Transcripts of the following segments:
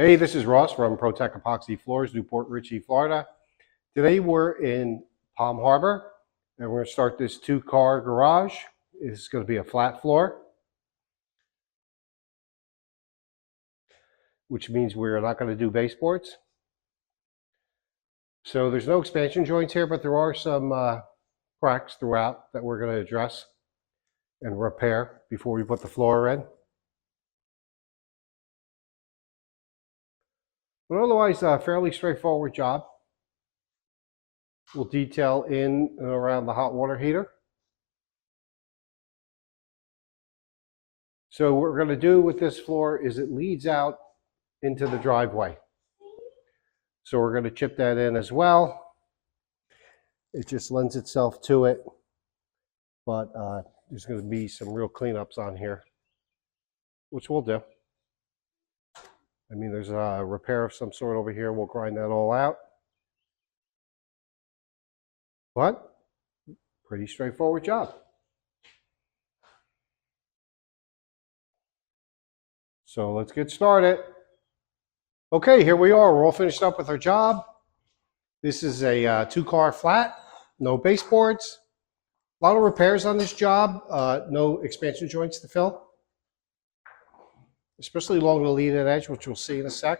Hey, this is Ross from ProTech Epoxy Floors, Newport Richey, Florida. Today we're in Palm Harbor and we're going to start this two-car garage. It's going to be a flat floor, which means we're not going to do baseboards. So there's no expansion joints here, but there are some cracks throughout that we're going to address and repair before we put the floor in. But otherwise, a fairly straightforward job. We'll detail in and around the hot water heater. So what we're going to do with this floor is it leads out into the driveway. So we're going to chip that in as well. It just lends itself to it, but there's going to be some real cleanups on here, which we'll do. I mean, there's a repair of some sort over here. We'll grind that all out. But pretty straightforward job. So let's get started. Okay, here we are. We're all finished up with our job. This is a two-car flat, no baseboards. A lot of repairs on this job, no expansion joints to fill, especially along the leading edge, which we'll see in a sec.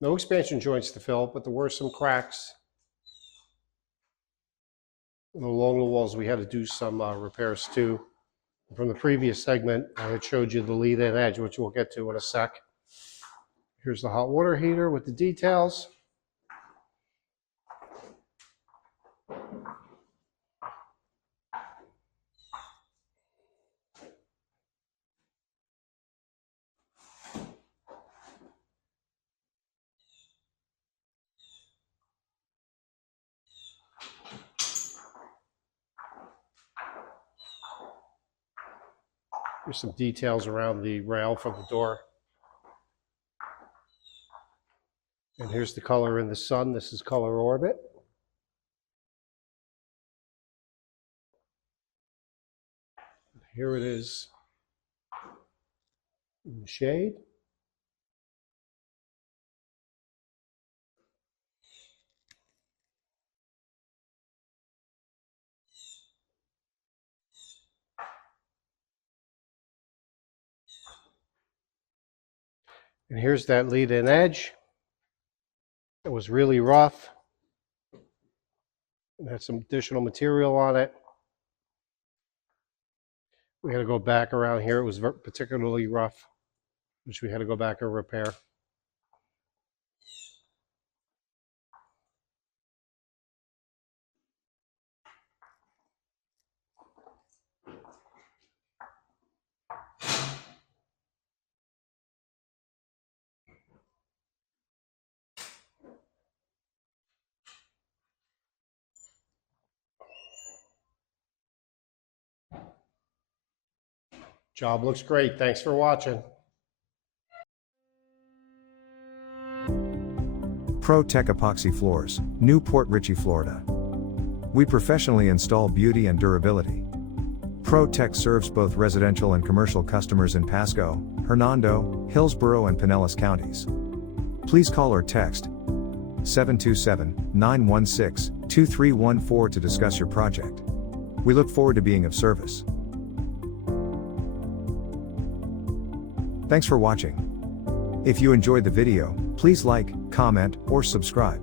No expansion joints to fill, but there were some cracks along the walls. We had to do some repairs too. From the previous segment, I had showed you the lead-in edge, which we'll get to in a sec. Here's the hot water heater with the details. Here's some details around the rail for the door. And here's the color in the sun. This is color orbit. Here it is in the shade. And here's that lead-in edge. It was really rough. It had some additional material on it. We had to go back around here. It was particularly rough, which we had to go back and repair. Job looks great. Thanks for watching. ProTech Epoxy Floors, Newport Richey, Florida. We professionally install beauty and durability. ProTech serves both residential and commercial customers in Pasco, Hernando, Hillsborough and Pinellas counties. Please call or text 727-916-2314 to discuss your project. We look forward to being of service. Thanks for watching. If you enjoyed the video, please like, comment, or subscribe.